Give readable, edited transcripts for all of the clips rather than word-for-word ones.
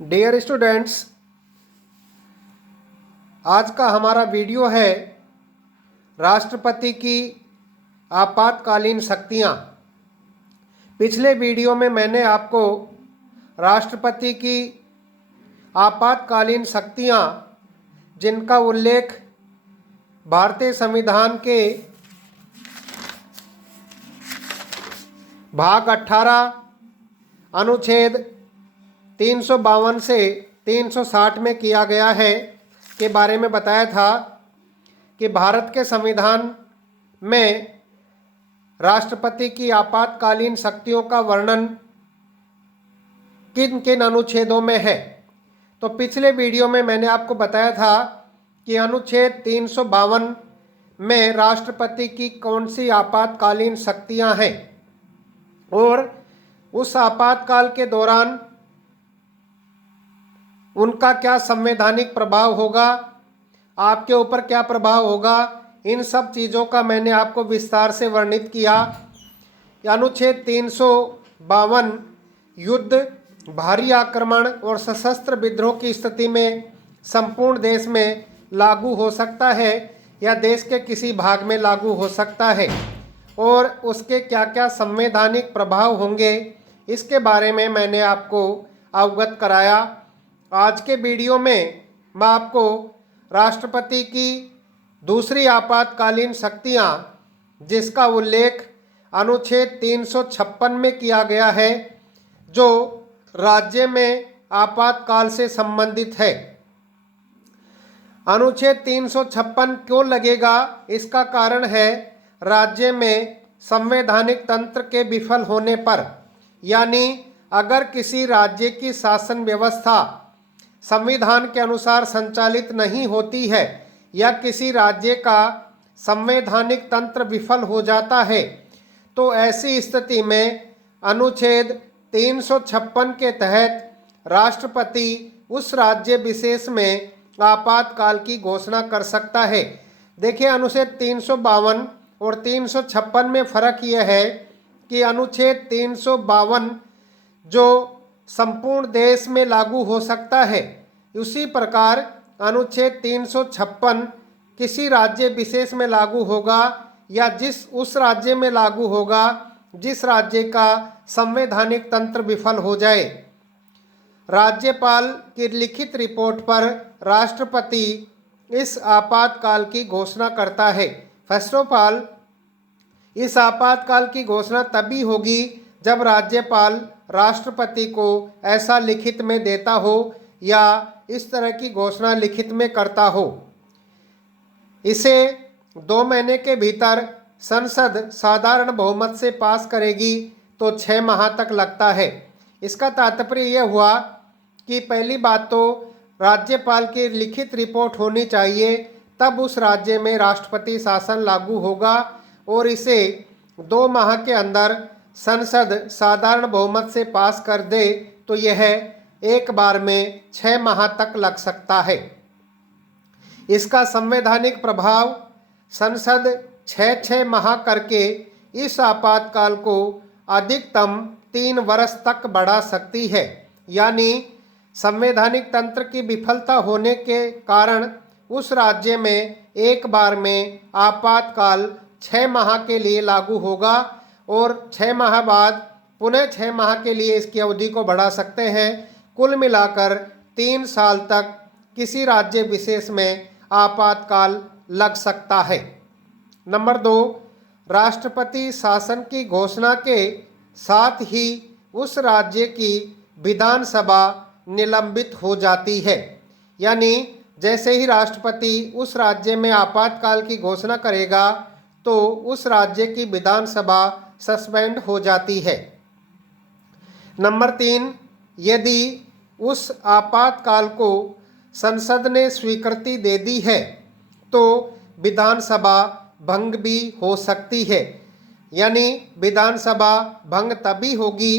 Dear students, आज का हमारा वीडियो है राष्ट्रपति की आपातकालीन शक्तियाँ। पिछले वीडियो में मैंने आपको राष्ट्रपति की आपातकालीन शक्तियाँ जिनका उल्लेख भारतीय संविधान के भाग 18 अनुच्छेद 352 से 360 में किया गया है के बारे में बताया था कि भारत के संविधान में राष्ट्रपति की आपातकालीन शक्तियों का वर्णन किन किन अनुच्छेदों में है। तो पिछले वीडियो में मैंने आपको बताया था कि अनुच्छेद 352 में राष्ट्रपति की कौन सी आपातकालीन शक्तियां हैं और उस आपातकाल के दौरान उनका क्या संवैधानिक प्रभाव होगा, आपके ऊपर क्या प्रभाव होगा, इन सब चीज़ों का मैंने आपको विस्तार से वर्णित किया। अनुच्छेद 352 युद्ध, भारी आक्रमण और सशस्त्र विद्रोह की स्थिति में संपूर्ण देश में लागू हो सकता है या देश के किसी भाग में लागू हो सकता है और उसके क्या क्या संवैधानिक प्रभाव होंगे, इसके बारे में मैंने आपको अवगत कराया। आज के वीडियो में मैं आपको राष्ट्रपति की दूसरी आपातकालीन शक्तियां जिसका उल्लेख अनुच्छेद 356 में किया गया है, जो राज्य में आपातकाल से संबंधित है। अनुच्छेद 356 क्यों लगेगा, इसका कारण है राज्य में संवैधानिक तंत्र के विफल होने पर, यानी अगर किसी राज्य की शासन व्यवस्था संविधान के अनुसार संचालित नहीं होती है या किसी राज्य का संवैधानिक तंत्र विफल हो जाता है, तो ऐसी स्थिति में अनुच्छेद 356 के तहत राष्ट्रपति उस राज्य विशेष में आपातकाल की घोषणा कर सकता है। देखिए, अनुच्छेद 352 और 356 में फ़र्क यह है कि अनुच्छेद 352 जो संपूर्ण देश में लागू हो सकता है, उसी प्रकार अनुच्छेद 356 किसी राज्य विशेष में लागू होगा या उस राज्य में लागू होगा जिस राज्य का संवैधानिक तंत्र विफल हो जाए। राज्यपाल की लिखित रिपोर्ट पर राष्ट्रपति इस आपातकाल की घोषणा करता है। फर्स्ट ऑफ ऑल, इस आपातकाल की घोषणा तभी होगी जब राज्यपाल राष्ट्रपति को ऐसा लिखित में देता हो या इस तरह की घोषणा लिखित में करता हो। इसे 2 महीने के भीतर संसद साधारण बहुमत से पास करेगी तो 6 माह तक लगता है। इसका तात्पर्य यह हुआ कि पहली बात तो राज्यपाल की लिखित रिपोर्ट होनी चाहिए, तब उस राज्य में राष्ट्रपति शासन लागू होगा और इसे 2 माह के अंदर संसद साधारण बहुमत से पास कर दे तो यह एक बार में 6 माह तक लग सकता है। इसका संवैधानिक प्रभाव संसद 6 माह करके इस आपातकाल को अधिकतम 3 वर्ष तक बढ़ा सकती है, यानी संवैधानिक तंत्र की विफलता होने के कारण उस राज्य में एक बार में आपातकाल 6 माह के लिए लागू होगा और 6 माह बाद पुनः 6 माह के लिए इसकी अवधि को बढ़ा सकते हैं। कुल मिलाकर 3 साल तक किसी राज्य विशेष में आपातकाल लग सकता है। नंबर 2, राष्ट्रपति शासन की घोषणा के साथ ही उस राज्य की विधानसभा निलंबित हो जाती है, यानी जैसे ही राष्ट्रपति उस राज्य में आपातकाल की घोषणा करेगा तो उस राज्य की विधानसभा सस्पेंड हो जाती है। नंबर 3, यदि उस आपातकाल को संसद ने स्वीकृति दे दी है तो विधानसभा भंग भी हो सकती है, यानी विधानसभा भंग तभी होगी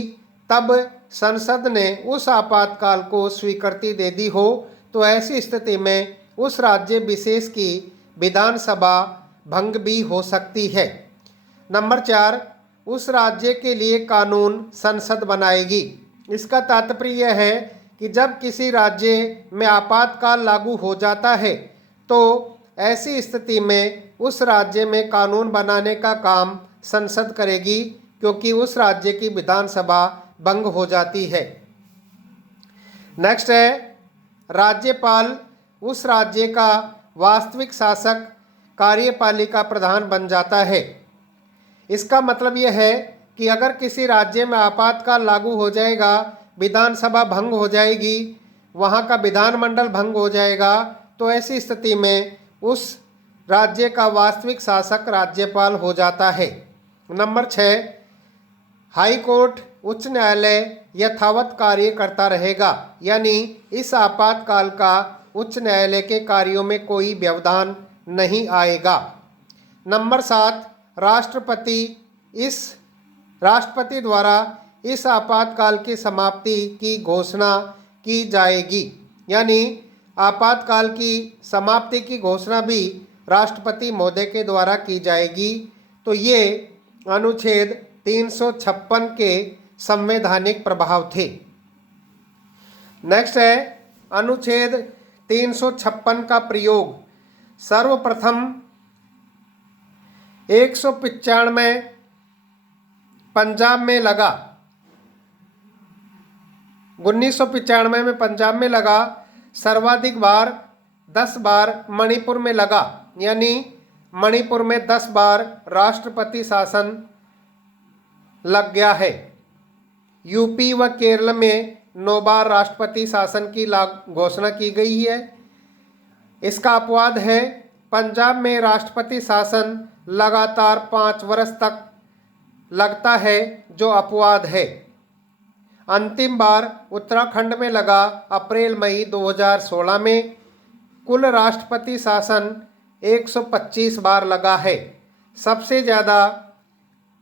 तब संसद ने उस आपातकाल को स्वीकृति दे दी हो, तो ऐसी स्थिति में उस राज्य विशेष की विधानसभा भंग भी हो सकती है। नंबर 4, उस राज्य के लिए कानून संसद बनाएगी। इसका तात्पर्य यह है कि जब किसी राज्य में आपातकाल लागू हो जाता है तो ऐसी स्थिति में उस राज्य में कानून बनाने का काम संसद करेगी, क्योंकि उस राज्य की विधानसभा भंग हो जाती है। नेक्स्ट है, राज्यपाल उस राज्य का वास्तविक शासक कार्यपालिका प्रधान बन जाता है। इसका मतलब यह है कि अगर किसी राज्य में आपातकाल लागू हो जाएगा, विधानसभा भंग हो जाएगी, वहाँ का विधानमंडल भंग हो जाएगा, तो ऐसी स्थिति में उस राज्य का वास्तविक शासक राज्यपाल हो जाता है। नंबर 6, हाई कोर्ट उच्च न्यायालय यथावत कार्य करता रहेगा, यानी इस आपातकाल का उच्च न्यायालय के कार्यों में कोई व्यवधान नहीं आएगा। नंबर 7, राष्ट्रपति द्वारा इस आपातकाल की समाप्ति की घोषणा की जाएगी, यानी आपातकाल की समाप्ति की घोषणा भी राष्ट्रपति महोदय के द्वारा की जाएगी। तो ये अनुच्छेद 356 के संवैधानिक प्रभाव थे। नेक्स्ट है, अनुच्छेद 356 का प्रयोग सर्वप्रथम 195 पंजाब में लगा, 1995 में पंजाब में लगा। सर्वाधिक बार 10 बार मणिपुर में लगा, यानी मणिपुर में 10 बार राष्ट्रपति शासन लग गया है। यूपी व केरल में 9 बार राष्ट्रपति शासन की घोषणा की गई है। इसका अपवाद है, पंजाब में राष्ट्रपति शासन लगातार 5 वर्ष तक लगता है, जो अपवाद है। अंतिम बार उत्तराखंड में लगा अप्रैल मई 2016 में। कुल राष्ट्रपति शासन 125 बार लगा है। सबसे ज़्यादा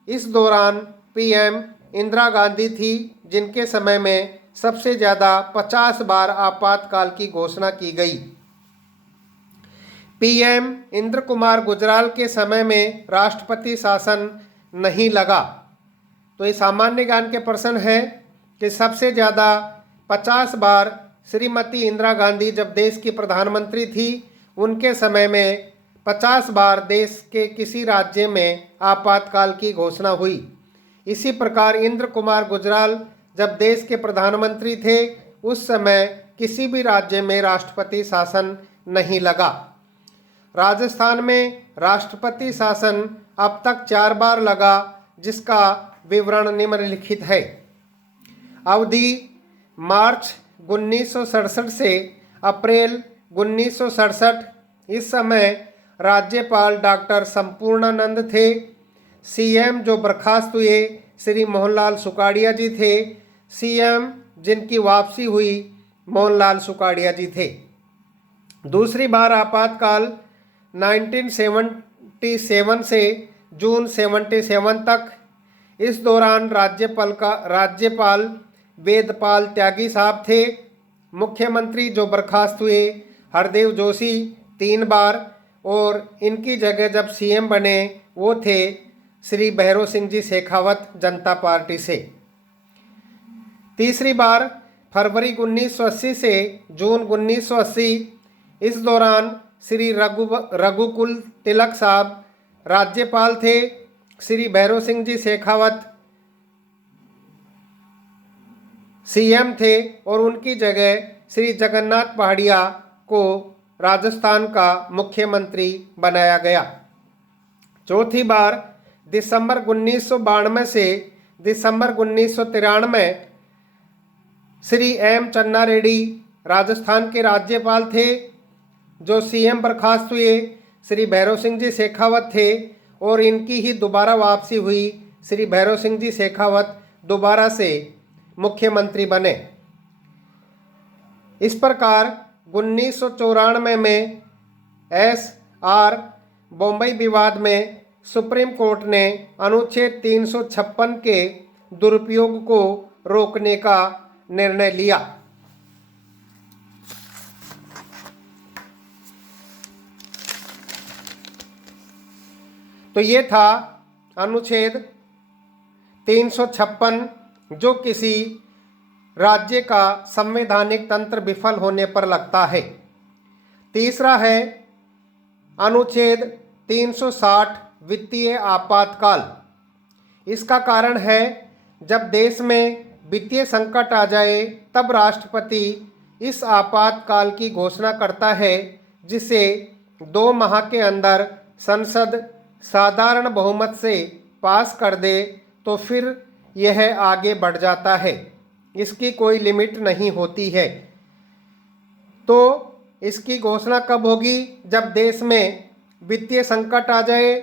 इस दौरान पीएम इंदिरा गांधी थी, जिनके समय में सबसे ज़्यादा 50 बार आपातकाल की घोषणा की गई। पीएम इंद्र कुमार गुजराल के समय में राष्ट्रपति शासन नहीं लगा। तो ये सामान्य ज्ञान के प्रश्न है कि सबसे ज़्यादा 50 बार श्रीमती इंदिरा गांधी जब देश की प्रधानमंत्री थी, उनके समय में 50 बार देश के किसी राज्य में आपातकाल की घोषणा हुई। इसी प्रकार इंद्र कुमार गुजराल जब देश के प्रधानमंत्री थे, उस समय किसी भी राज्य में राष्ट्रपति शासन नहीं लगा। राजस्थान में राष्ट्रपति शासन अब तक 4 बार लगा, जिसका विवरण निम्नलिखित है। अवधि मार्च 1967 से अप्रैल 1967। इस समय राज्यपाल डॉक्टर संपूर्णानंद थे। सीएम जो बर्खास्त हुए श्री मोहनलाल सुखाड़िया जी थे। सीएम जिनकी वापसी हुई मोहनलाल सुखाड़िया जी थे। दूसरी बार आपातकाल 1977 से जून 77 तक। इस दौरान राज्यपाल वेदपाल त्यागी साहब थे। मुख्यमंत्री जो बर्खास्त हुए हरदेव जोशी 3 बार, और इनकी जगह जब सीएम बने वो थे श्री भैरों सिंह जी शेखावत जनता पार्टी से। तीसरी बार फरवरी 1980 से जून 1980। इस दौरान श्री रघुकुल तिलक साहब राज्यपाल थे। श्री भैरों सिंह जी शेखावत सीएम थे, और उनकी जगह श्री जगन्नाथ पहाड़िया को राजस्थान का मुख्यमंत्री बनाया गया। चौथी बार दिसंबर 1992 से दिसंबर 1993 श्री एम चन्ना रेड्डी राजस्थान के राज्यपाल थे। जो सीएम बर्खास्त हुए श्री भैरों सिंह जी शेखावत थे, और इनकी ही दोबारा वापसी हुई। श्री भैरों सिंह जी शेखावत दोबारा से मुख्यमंत्री बने। इस प्रकार 1994 में SR बम्बई विवाद में सुप्रीम कोर्ट ने अनुच्छेद 356 के दुरुपयोग को रोकने का निर्णय लिया। तो ये था अनुच्छेद 356, जो किसी राज्य का संवैधानिक तंत्र विफल होने पर लगता है। तीसरा है अनुच्छेद 360 वित्तीय आपातकाल। इसका कारण है जब देश में वित्तीय संकट आ जाए तब राष्ट्रपति इस आपातकाल की घोषणा करता है, जिसे 2 माह के अंदर संसद साधारण बहुमत से पास कर दे तो फिर यह आगे बढ़ जाता है। इसकी कोई लिमिट नहीं होती है। तो इसकी घोषणा कब होगी? जब देश में वित्तीय संकट आ जाए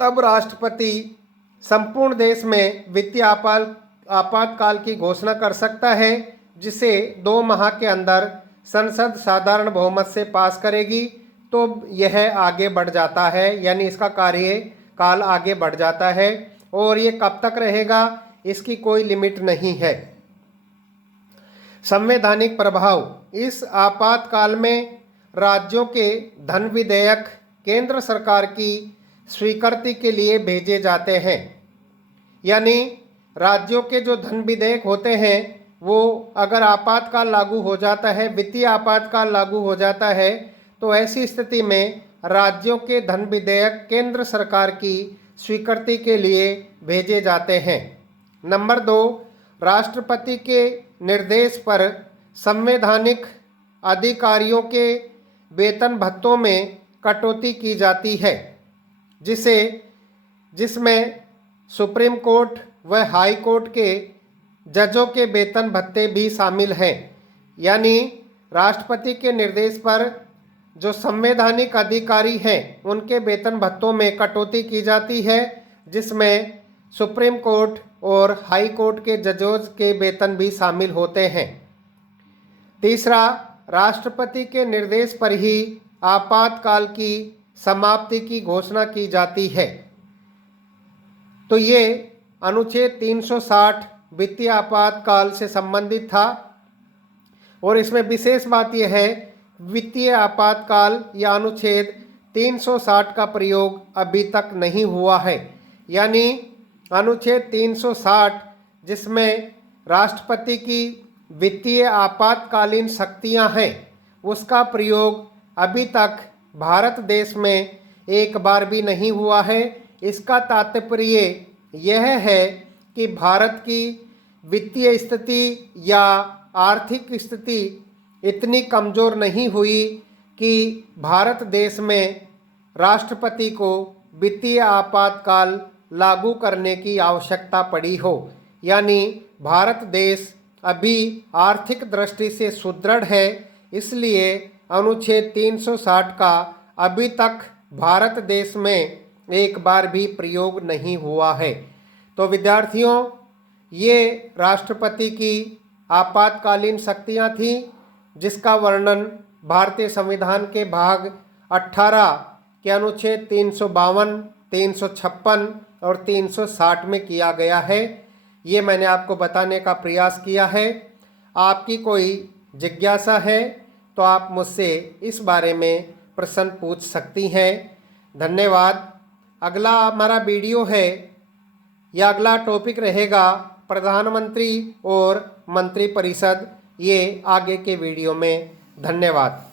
तब राष्ट्रपति संपूर्ण देश में वित्तीय आपातकाल की घोषणा कर सकता है, जिसे 2 माह के अंदर संसद साधारण बहुमत से पास करेगी तो यह आगे बढ़ जाता है, यानी इसका कार्यकाल आगे बढ़ जाता है। और ये कब तक रहेगा इसकी कोई लिमिट नहीं है। संवैधानिक प्रभाव। इस आपातकाल में राज्यों के धन विधेयक केंद्र सरकार की स्वीकृति के लिए भेजे जाते हैं। यानी राज्यों के जो धन विधेयक होते हैं वो अगर आपातकाल लागू हो जाता है, वित्तीय आपातकाल लागू हो जाता है, तो ऐसी स्थिति में राज्यों के धन विधेयक केंद्र सरकार की स्वीकृति के लिए भेजे जाते हैं। नंबर 2, राष्ट्रपति के निर्देश पर संवैधानिक अधिकारियों के वेतन भत्तों में कटौती की जाती है, जिसमें सुप्रीम कोर्ट व हाई कोर्ट के जजों के वेतन भत्ते भी शामिल हैं। यानी राष्ट्रपति के निर्देश पर जो संवैधानिक अधिकारी हैं उनके वेतन भत्तों में कटौती की जाती है, जिसमें सुप्रीम कोर्ट और हाई कोर्ट के जजों के वेतन भी शामिल होते हैं। तीसरा, राष्ट्रपति के निर्देश पर ही आपातकाल की समाप्ति की घोषणा की जाती है। तो ये अनुच्छेद 360 वित्तीय आपातकाल से संबंधित था। और इसमें विशेष बात यह है, वित्तीय आपातकाल या अनुच्छेद 360 का प्रयोग अभी तक नहीं हुआ है। यानी अनुच्छेद 360 जिसमें राष्ट्रपति की वित्तीय आपातकालीन शक्तियां हैं, उसका प्रयोग अभी तक भारत देश में एक बार भी नहीं हुआ है। इसका तात्पर्य यह है कि भारत की वित्तीय स्थिति या आर्थिक स्थिति इतनी कमज़ोर नहीं हुई कि भारत देश में राष्ट्रपति को वित्तीय आपातकाल लागू करने की आवश्यकता पड़ी हो। यानी भारत देश अभी आर्थिक दृष्टि से सुदृढ़ है, इसलिए अनुच्छेद 360 का अभी तक भारत देश में एक बार भी प्रयोग नहीं हुआ है। तो विद्यार्थियों, ये राष्ट्रपति की आपातकालीन शक्तियाँ थीं, जिसका वर्णन भारतीय संविधान के भाग 18 के अनुच्छेद 352, 356 और 360 में किया गया है। ये मैंने आपको बताने का प्रयास किया है। आपकी कोई जिज्ञासा है तो आप मुझसे इस बारे में प्रश्न पूछ सकती हैं। धन्यवाद। अगला हमारा वीडियो है या अगला टॉपिक रहेगा प्रधानमंत्री और मंत्रिपरिषद। ये आगे के वीडियो में। धन्यवाद।